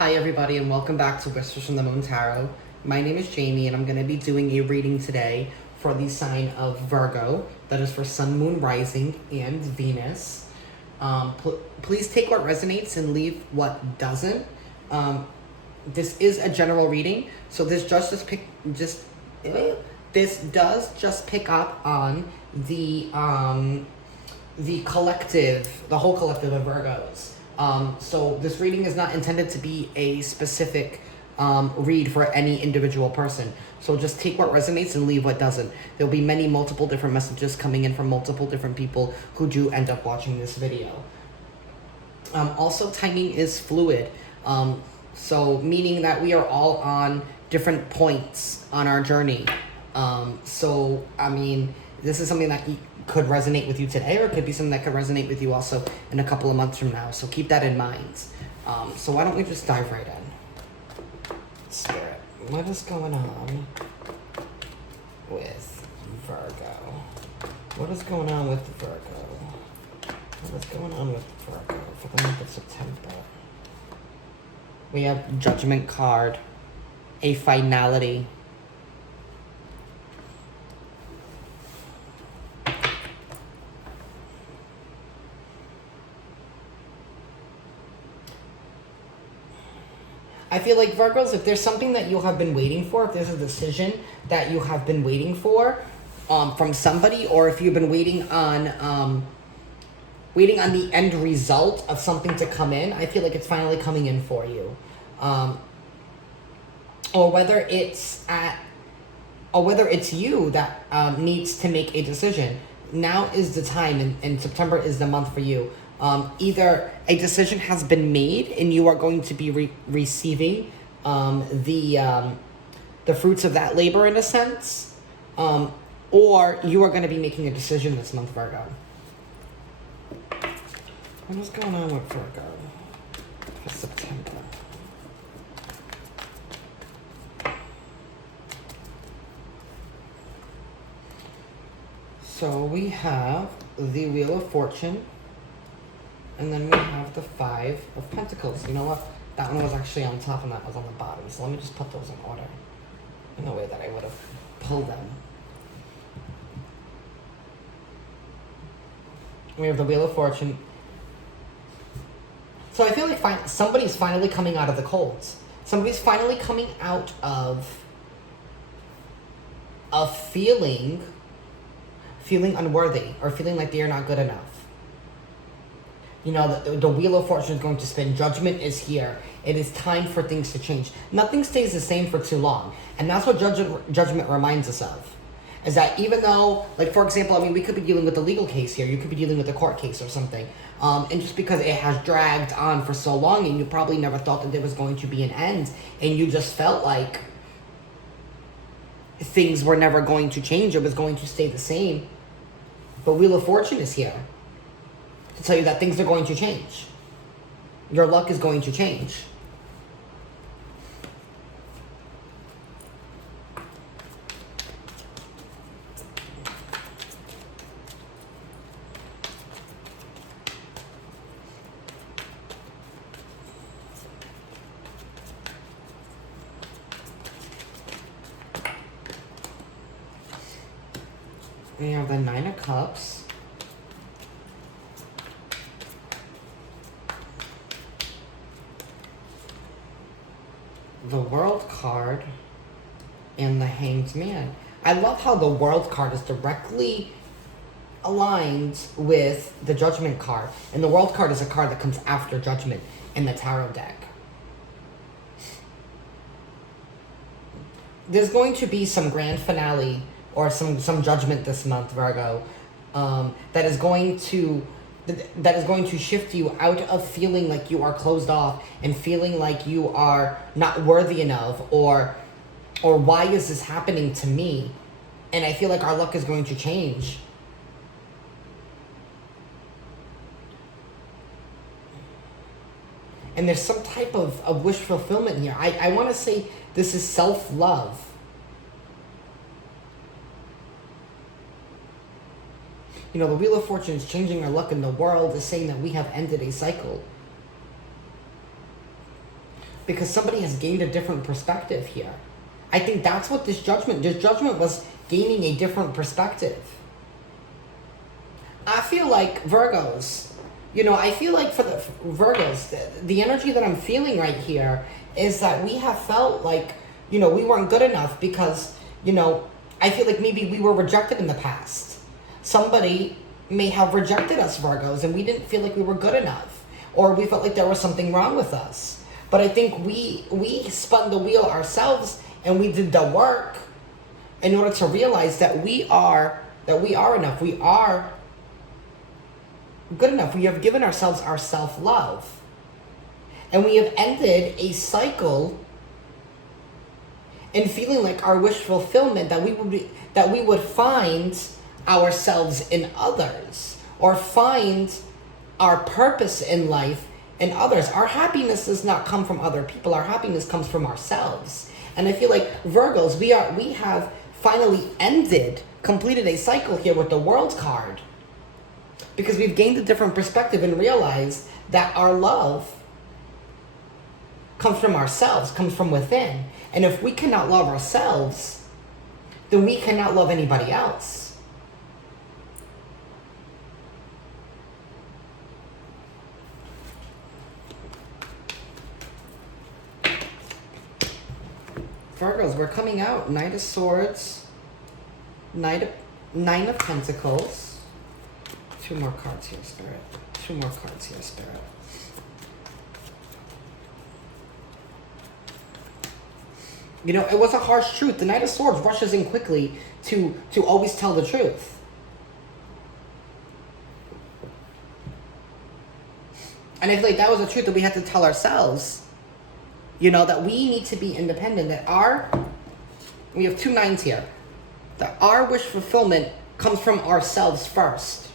Hi everybody and welcome back to Whispers from the Moon Tarot. My name is Jamie and I'm going to be doing a reading today for the sign of Virgo. That is for Sun, Moon, Rising, and Venus. Please take what resonates and leave what doesn't. This is a general reading, so this does just pick up on the collective, the whole collective of Virgos. So this reading is not intended to be a specific read for any individual person. So just take what resonates and leave what doesn't. There'll be multiple different messages coming in from multiple different people who do end up watching this video. Also, timing is fluid. So meaning that we are all on different points on our journey. So, I mean, this is something that could resonate with you today, or it could be something that could resonate with you also in a couple of months from now. So keep that in mind. So why don't we just dive right in? Spirit, what is going on with Virgo? What is going on with Virgo? What is going on with Virgo for the month of September? We have Judgment card, a finality. I feel like Virgos, if there's something that you have been waiting for, if there's a decision that you have been waiting for from somebody, or if you've been waiting on the end result of something to come in, I feel like it's finally coming in for you. Or whether it's you that needs to make a decision. Now is the time, and September is the month for you. Either a decision has been made and you are going to be receiving the fruits of that labor in a sense, or you are going to be making a decision this month, Virgo. What is going on with Virgo for September? So we have the Wheel of Fortune. And then we have the Five of Pentacles. You know what? That one was actually on top and that was on the bottom. So let me just put those in order in the way that I would have pulled them. We have the Wheel of Fortune. So I feel like somebody's finally coming out of the colds. Somebody's finally coming out of feeling unworthy or feeling like they are not good enough. You know, the Wheel of Fortune is going to spin. Judgment is here. It is time for things to change. Nothing stays the same for too long. And that's what judgment reminds us of. Is that even though, like, for example, I mean, we could be dealing with a legal case here. You could be dealing with a court case or something. And just because it has dragged on for so long and you probably never thought that there was going to be an end, and you just felt like things were never going to change. It was going to stay the same. But Wheel of Fortune is here to tell you that things are going to change. Your luck is going to change. We have the Nine of Cups. The World card and the Hanged Man. I love how the World card is directly aligned with the Judgment card. And the World card is a card that comes after Judgment in the tarot deck. There's going to be some grand finale or some judgment this month, Virgo, that is going to shift you out of feeling like you are closed off and feeling like you are not worthy enough, or why is this happening to me? And I feel like our luck is going to change. And there's some type of wish fulfillment here. I want to say this is self-love. You know, the Wheel of Fortune is changing our luck, and the world is saying that we have ended a cycle. because somebody has gained a different perspective here. I think that's what this judgment was, gaining a different perspective. I feel like Virgos, I feel like for the Virgos, the energy that I'm feeling right here is that we have felt like, we weren't good enough because, I feel like maybe we were rejected in the past. Somebody may have rejected us, Virgos, and we didn't feel like we were good enough, or we felt like there was something wrong with us. But I think we spun the wheel ourselves, and we did the work in order to realize that we are enough. We are good enough. We have given ourselves our self-love, and we have ended a cycle in feeling like our wish fulfillment, that we would find ourselves in others, or find our purpose in life in others. Our happiness does not come from other people. Our happiness comes from ourselves. And I feel like Virgos, we have finally completed a cycle here with the World card, because we've gained a different perspective and realized that our love comes from ourselves, comes from within. And if we cannot love ourselves, then we cannot love anybody else. Virgos, we're coming out. Knight of Swords, Nine of Pentacles. Two more cards here, Spirit. Two more cards here, Spirit. It was a harsh truth. The Knight of Swords rushes in quickly to always tell the truth. And I feel like that was a truth that we had to tell ourselves. That we need to be independent. We have two nines here. That our wish fulfillment comes from ourselves first.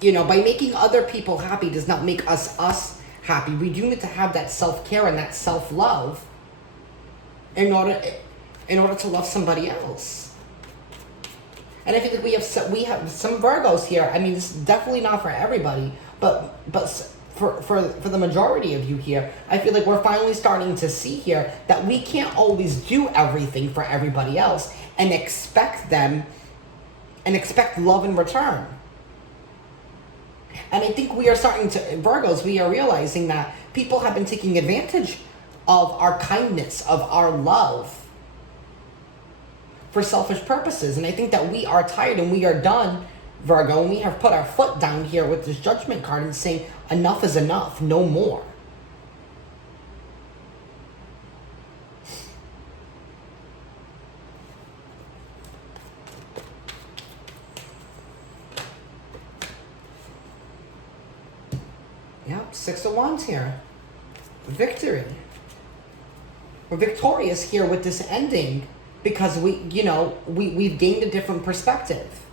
By making other people happy does not make us happy. We do need to have that self-care and that self-love in order to love somebody else. And I feel like we have some Virgos here. I mean, this is definitely not for everybody, but for the majority of you here, I feel like we're finally starting to see here that we can't always do everything for everybody else and expect love in return. And I think we are Virgos, we are realizing that people have been taking advantage of our kindness, of our love, for selfish purposes. And I think that we are tired and we are done, Virgo, and we have put our foot down here with this Judgment card and saying, enough is enough, no more. Yep, Six of Wands here. Victory. We're victorious here with this ending because we've gained a different perspective.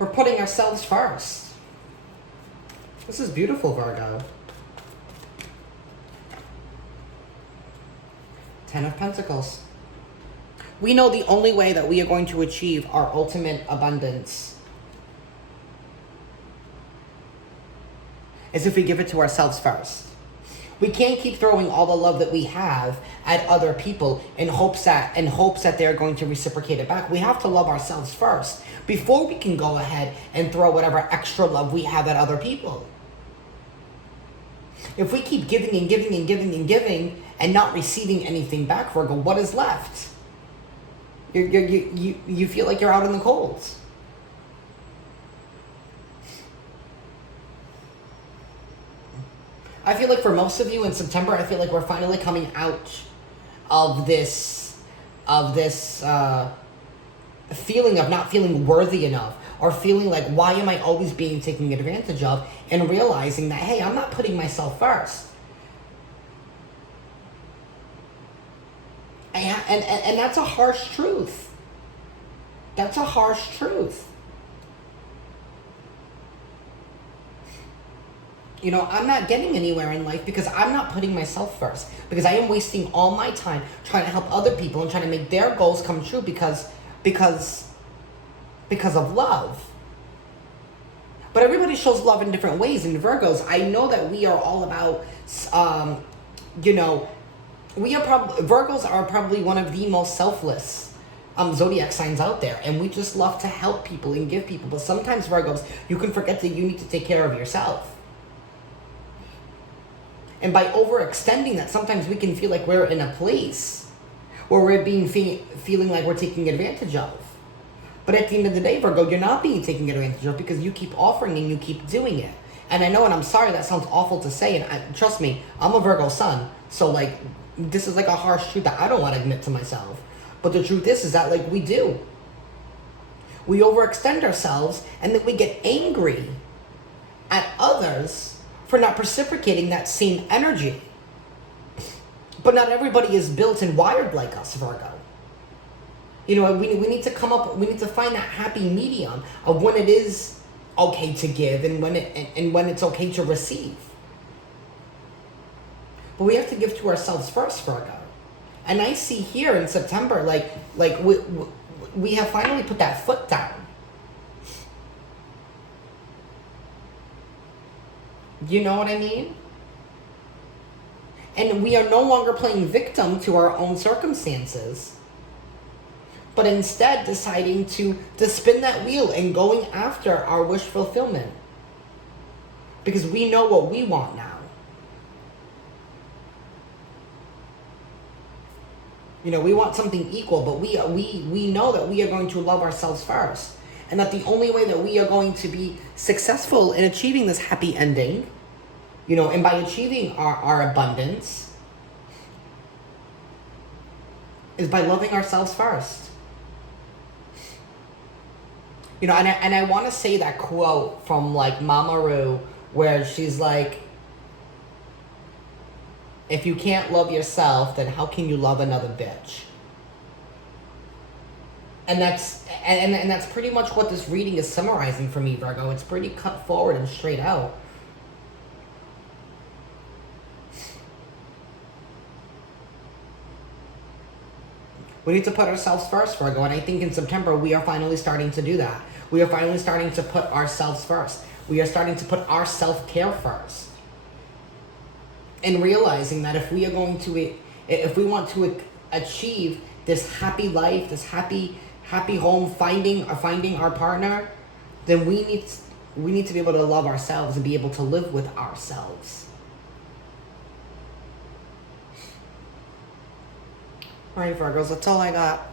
We're putting ourselves first. This is beautiful, Virgo. Ten of Pentacles. We know the only way that we are going to achieve our ultimate abundance is if we give it to ourselves first. We can't keep throwing all the love that we have at other people in hopes that they're going to reciprocate it back. We have to love ourselves first before we can go ahead and throw whatever extra love we have at other people. If we keep giving and giving and giving and giving and not receiving anything back, Virgo, what is left? You feel like you're out in the cold. I feel like for most of you in September, I feel like we're finally coming out of this feeling of not feeling worthy enough, or feeling like, why am I always being taken advantage of, and realizing that, hey, I'm not putting myself first. And that's a harsh truth. That's a harsh truth. I'm not getting anywhere in life because I'm not putting myself first. Because I am wasting all my time trying to help other people and trying to make their goals come true because of love. But everybody shows love in different ways. And Virgos, I know that we are all about, you know, Virgos are probably one of the most selfless zodiac signs out there, and we just love to help people and give people. But sometimes, Virgos, you can forget that you need to take care of yourself. And by overextending that, sometimes we can feel like we're in a place where we're feeling like we're taking advantage of. But at the end of the day, Virgo, you're not being taken advantage of, because you keep offering and you keep doing it. And I know, and I'm sorry that sounds awful to say, and trust me, I'm a Virgo sun, so like, this is like a harsh truth that I don't want to admit to myself. But the truth is that, like, we do. We overextend ourselves, and then we get angry at others for not reciprocating that same energy. But not everybody is built and wired like us, Virgo. You know, we need to we need to find that happy medium of when it is okay to give and when it's okay to receive. But we have to give to ourselves first, Virgo. And I see here in September, like we have finally put that foot down. You know what I mean? And we are no longer playing victim to our own circumstances, but instead deciding to spin that wheel and going after our wish fulfillment. Because we know what we want now. You know, we want something equal, but we know that we are going to love ourselves first. And that the only way that we are going to be successful in achieving this happy ending, you know, and by achieving our abundance, is by loving ourselves first. You know, and I want to say that quote from, like, Mama Ru, where she's like, if you can't love yourself, then how can you love another bitch? And that's pretty much what this reading is summarizing for me, Virgo. It's pretty cut forward and straight out. We need to put ourselves first, Virgo, and I think in September we are finally starting to do that. We are finally starting to put ourselves first. We are starting to put our self-care first. And realizing that if we want to achieve this happy life, this happy home, finding our partner, then we need to be able to love ourselves and be able to live with ourselves. All right, Virgos, that's all I got.